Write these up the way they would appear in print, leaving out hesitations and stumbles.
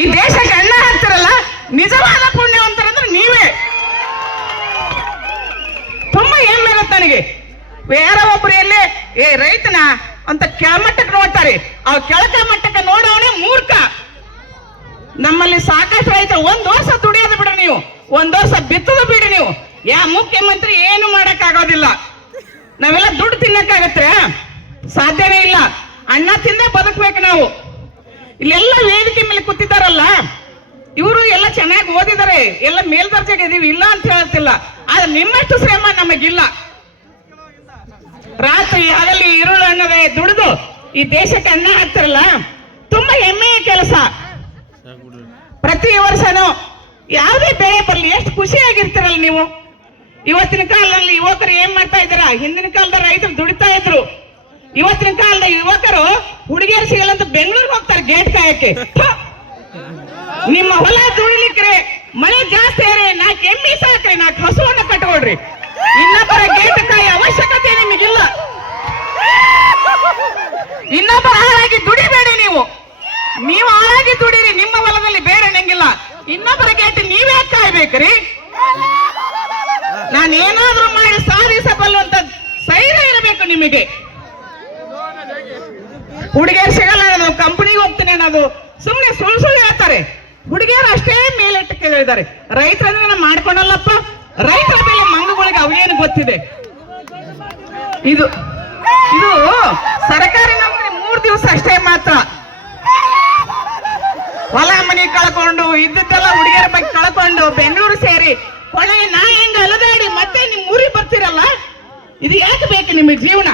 ಈ ದೇಶಕ್ಕೆ ಅನ್ನ ಹಾಕ್ತಿರಲ್ಲ, ನಿಜವಾದ ಪುಣ್ಯವಂತರಂದ್ರೆ ನೀವೇ. ತುಂಬಾ ಹೆಮ್ಮೆ ಇರುತ್ತೆ ನನಗೆ. ಯಾರೋ ಒಬ್ರು ಎಲ್ಲೇ ರೈತನ ಅಂತ ಕೆಳಮಟ್ಟಕ್ಕೆ ನೋಡ್ತಾರೆ, ಆ ಕೆಳಕ ಮಟ್ಟಕ್ಕೆ ನೋಡೋನೇ ಮೂರ್ಖ. ನಮ್ಮಲ್ಲಿ ಸಾಕಷ್ಟು ರೈತರು ಒಂದ್ ವರ್ಷ ದುಡಿಯೋದು ಬಿಡ್ರಿ ನೀವು, ಒಂದ್ ವರ್ಷ ಬಿತ್ತೋದು ಬಿಡಿ ನೀವು. ಮುಖ್ಯಮಂತ್ರಿ ಏನು ಮಾಡಕ್ ಆಗೋದಿಲ್ಲ. ನಾವೆಲ್ಲ ದುಡ್ಡು ತಿನ್ನಕ್ಕಾಗತ್ತೆ? ಸಾಧ್ಯನೇ ಇಲ್ಲ. ಅನ್ನ ತಿಂದೇ ಬದುಕ್ಬೇಕು ನಾವು. ಇಲ್ಲೆಲ್ಲ ವೇದಿಕೆ ಮೇಲೆ ಕೂತಿದ್ದಾರಲ್ಲ, ಇವರು ಎಲ್ಲ ಚೆನ್ನಾಗಿ ಓದಿದ್ದಾರೆ, ಎಲ್ಲ ಮೇಲ್ದರ್ಜೆಗೆ ಇದೀವಿ, ಇಲ್ಲ ಅಂತ ಹೇಳ್ತಿಲ್ಲ. ಆದ್ರೆ ನಿಮ್ಮಷ್ಟು ಶ್ರಮ ನಮಗಿಲ್ಲ. ರಾತ್ರಿ ಆಗಲಿ ಇರುಳು ಅನ್ನೋದೇ ದುಡಿದು ಈ ದೇಶಕ್ಕೆ ಅನ್ನ ಹಾಕ್ತಿರಲ್ಲ, ತುಂಬಾ ಹೆಮ್ಮೆಯ ಕೆಲಸ. ಪ್ರತಿ ವರ್ಷನೂ ಯಾವುದೇ ಬೆಳೆ ಬರಲಿ ಎಷ್ಟು ಖುಷಿಯಾಗಿರ್ತೀರಲ್ಲ ನೀವು. ಇವತ್ತಿನ ಕಾಲದಲ್ಲಿ ಯುವಕರು ಏನ್ ಮಾಡ್ತಾ ಇದ್ದೀರಾ? ಹಿಂದಿನ ಕಾಲದ ರೈತರು ದುಡಿತಾ ಇದ್ರು. ಇವತ್ತಿನ ಕಾಲದ ಯುವಕರು ಹುಡುಗಿಯರು ಸಿಗಲ್ಲಂತ ಬೆಂಗಳೂರಿಗೆ ಹೋಗ್ತಾರೆ ಗೇಟ್ ಕಾಯಕ್ಕೆ. ನಿಮ್ಮ ಹೊಲ ದುಡಿಲಿಕ್ಕೆ ಮಳೆ ಜಾಸ್ತಿ ಇರಿ, 4 ಎಮ್ಮಿ ಸಾಕ್ರಿ, 4 ಹಸುವನ್ನು ಕಟ್ಕೊಳ್ರಿ. ಇನ್ನೊಬ್ಬರ ಗೇಟ್ ಕಾಯ ಅವಶ್ಯಕತೆ ನಿಮಗಿಲ್ಲ. ಇನ್ನೊಬ್ಬರ ಹಾಳಾಗಿ ದುಡಿಬೇಡಿ ನೀವು. ನೀವು ಹಾಳಾಗಿ ದುಡಿರಿ, ನಿಮ್ಮ ಹೊಲದಲ್ಲಿ ಬೇರೆ ನಂಗಿಲ್ಲ. ಇನ್ನೊಬ್ಬರ ಗೇಟ್ ನೀವೇ ಕಾಯ್ಬೇಕ್ರಿ. ನಾನೇನಾದ್ರೂ ಮಾಡಿ ಸಾಧಿಸಬಲ್ಲಂತ ಧೈರ್ಯ ಇರಬೇಕು ನಿಮಗೆ. ಹುಡುಗಿಯರು ಸಿಗಲ್ಲ ಅನ್ನೋದು, ಕಂಪನಿಗೆ ಹೋಗ್ತೀನಿ ಅನ್ನೋದು ಸುಮ್ಮನೆ ಸುಳ್ಳು ಹೇಳ್ತಾರೆ. ಹುಡುಗಿಯರು ಅಷ್ಟೇ ಮೇಲೆಟ್ಟಕ್ಕೆ ಹೇಳಿದ್ದಾರೆ. ರೈತರನ್ನ ಮಾಡ್ಕೊಂಡಲ್ಲಪ್ಪ, ರೈತರ ಮೇಲೆ ಮಂಗಗಳಿಗೆ ಅವೇನು ಗೊತ್ತಿದೆ. ಇದು ಇದು ಸರ್ಕಾರಿ ನೌಕರಿ 3 ದಿವಸ ಅಷ್ಟೇ ಮಾತ್ರ. ಹೊಲ ಮನೆ ಕಳ್ಕೊಂಡು ಇದ್ದದ್ದೆಲ್ಲ ಹುಡುಗಿಯರ ಬಗ್ಗೆ ಕಳ್ಕೊಂಡು ಬೆಂಗಳೂರು ಸೇರಿ ಕೊನೆಗೆ ನಾ ಹೆಂಗ ಅಲದಾಡಿ ಮತ್ತೆ ನಿಮ್ ಊರಿಗೆ ಬರ್ತೀರಲ್ಲ, ಇದು ಯಾಕೆ ಬೇಕು ನಿಮಗೆ ಜೀವನ?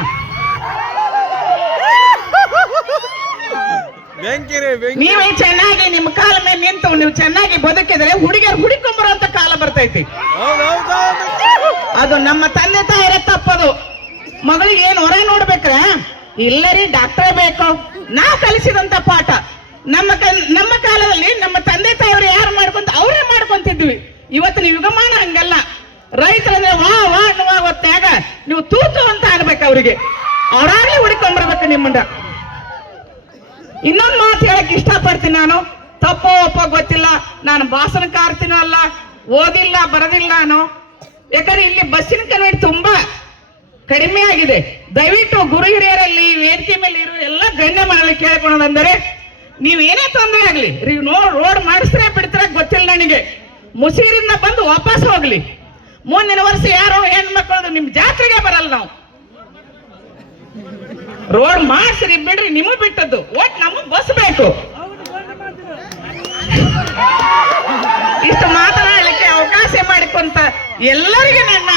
ನೀವೇ ಚೆನ್ನಾಗಿ ನಿಮ್ಮ ಕಾಲ ಮೇಲೆ ನಿಂತು ನೀವು ಚೆನ್ನಾಗಿ ಬದುಕಿದ್ರೆ ಹುಡುಗಿಯರು ಹುಡುಕೊಂಬರುವಂತ ಕಾಲ ಬರ್ತೈತಿ. ಅದು ನಮ್ಮ ತಂದೆ ತಾಯಿರ ತಪ್ಪದು. ಮಗಳಿಗೆ ಏನು ಹೊರ ನೋಡ್ಬೇಕ್ರ? ಇಲ್ಲರಿ ಡಾಕ್ಟರ್ ಬೇಕು. ನಾವು ಕಲಿಸಿದಂತ ಪಾಠ ನಮ್ಮ ಕಾಲದಲ್ಲಿ ನಮ್ಮ ತಂದೆ ತಾಯಿಯವರು ಯಾರು ಮಾಡ್ಕೊಂತ ಅವರೇ ಮಾಡ್ಕೊಂತಿದ್ವಿ. ಇವತ್ತಿನ ಯುಗಮಾನ ಹಂಗಲ್ಲ. ರೈತರಂದ್ರೆ ವಾ ವಾ ಅನ್ನುವ ಹೊತ್ತಾಗ ನೀವು ತೂತು ಅಂತ ಅನ್ಬೇಕು ಅವ್ರಿಗೆ. ಅವರಾಗ್ಲಿ ಹುಡುಕೊಂಬರ್ಬೇಕು ನಿಮ್ಮನ್ನ. ಇನ್ನೊಂದು ಮಾತು ಹೇಳಕ್ ಇಷ್ಟಪಡ್ತೀನಿ ನಾನು. ತಪ್ಪೋ ಒಪ್ಪ ಗೊತ್ತಿಲ್ಲ, ನಾನು ಭಾಷಣಕಾರ್ತಿನೂ ಅಲ್ಲ, ಓದಿಲ್ಲ ಬರೋದಿಲ್ಲ ನಾನು. ಯಾಕಂದ್ರೆ ಇಲ್ಲಿ ಬಸ್ಸಿನ ಕನ್ವೆಂಟ್ ತುಂಬಾ ಕಡಿಮೆ ಆಗಿದೆ. ದಯವಿಟ್ಟು ಗುರು ಹಿರಿಯರಲ್ಲಿ ವೇದಿಕೆ ಮೇಲೆ ಇರೋ ಎಲ್ಲ ಗಣ್ಯ ಮಾಡಲಿ ಕೇಳ್ಕೊಳ್ಳೋದಂದರೆ, ನೀವೇನೇ ತೊಂದರೆ ಆಗ್ಲಿ ರೋಡ್ ಮಾಡಿಸ್ರೆ ಬಿಡ್ತಾರೆ ಗೊತ್ತಿಲ್ಲ ನನಗೆ. ಮುಸೀರಿಂದ ಬಂದು ವಾಪಸ್ ಹೋಗ್ಲಿ. ಮುಂದಿನ ವರ್ಷ ಯಾರೋ ಹೆಣ್ಮಕ್ಳದು ನಿಮ್ ಜಾತ್ರೆಗೆ ಬರಲ್ಲ ನಾವು. ರೋಡ್ ಮಾಡಿಸ್ರಿ ಬಿಡ್ರಿ, ನಿಮಗ್ ಬಿಟ್ಟದ್ದು. ಒಟ್ ನಮಗ್ ಬಸ್ ಬೇಕು. ಇಷ್ಟು ಮಾತನಾಡಲಿಕ್ಕೆ ಅವಕಾಶ ಮಾಡಿಕೊಂತ ಎಲ್ಲರಿಗೆ ನನ್ನ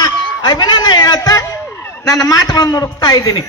ಅಭಿನಂದನೆ ಹೇಳ್ತಾ ನನ್ನ ಮಾತನ್ನು ಮುಗಿಸ್ತಾ ಇದ್ದೀನಿ.